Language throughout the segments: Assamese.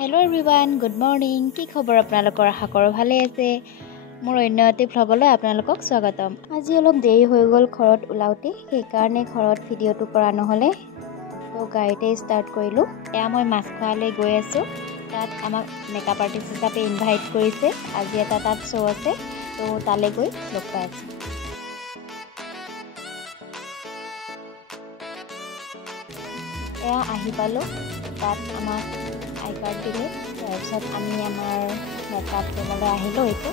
Hello everyone, good morning. কি খবৰ আপোনালোকৰ আশা কৰো ভালে আছে। মোৰ অন্যতি ভ্লগলৈ আপোনালোকক স্বাগতম। আজি অলপ দেৰি হৈ গ'ল ঘৰত ওলাওতে, সেই কাৰণে ঘৰত ভিডিওটো কৰা নহলে। তো গাড়ীতে ষ্টাৰ্ট কৰিলো। এয়া মই মাছ খোৱালৈ গৈ আছো। তাত আমাক মেকআপ আৰ্টিষ্ট হিচাপে ইনভাইট কৰিছে। আজি এটা তাত শ্ব' আছে। তো তালৈ গৈ লগ পাই আছো। এয়া আহি পালো। তাত আমাক আই কাৰ্ড দিলে। তাৰপিছত আমি আমাৰ মেকআপ ৰুমলৈ আহিলোঁ। এইটো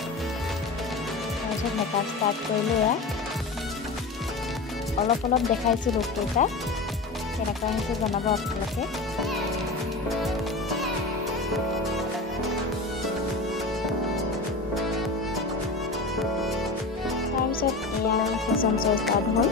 তাৰপিছত মেকআপ ষ্টাৰ্ট কৰিলোঁ। এয়া অলপ দেখাইছোঁ লুককেইটা কেনেকুৱা হৈছে জনাব আপোনালোকে। তাৰপিছত এয়া ফেশ্বন শ্ব' ষ্টাৰ্ট হ'ল।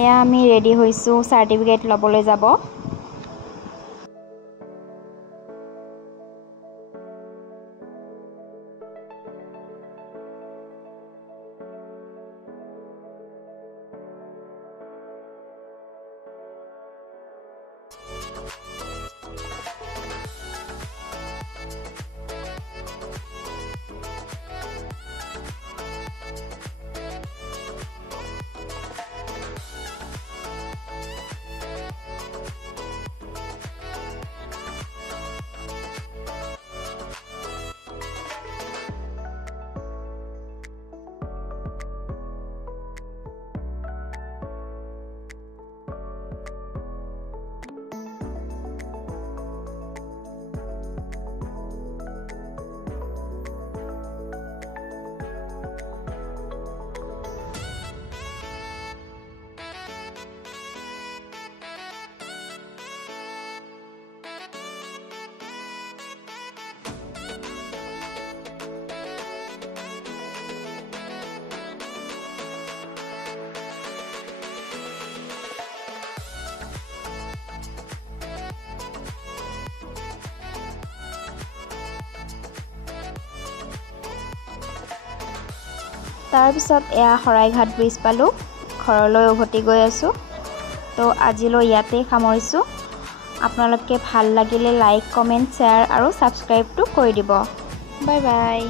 এয়া আমি ৰেডি হৈছোঁ চাৰ্টিফিকেট ল'বলৈ যাব। তাৰপিছত এয়া শৰাইঘাট ব্ৰিজ পালোঁ। ঘৰলৈ উভতি গৈ আছোঁ। তো তো আজিলৈ ইয়াতে সামৰিছোঁ। আপোনালোকে ভাল লাগিলে লাইক, কমেণ্ট, শ্বেয়াৰ আৰু ছাবস্ক্ৰাইবটো কৰি দিব। Bye bye.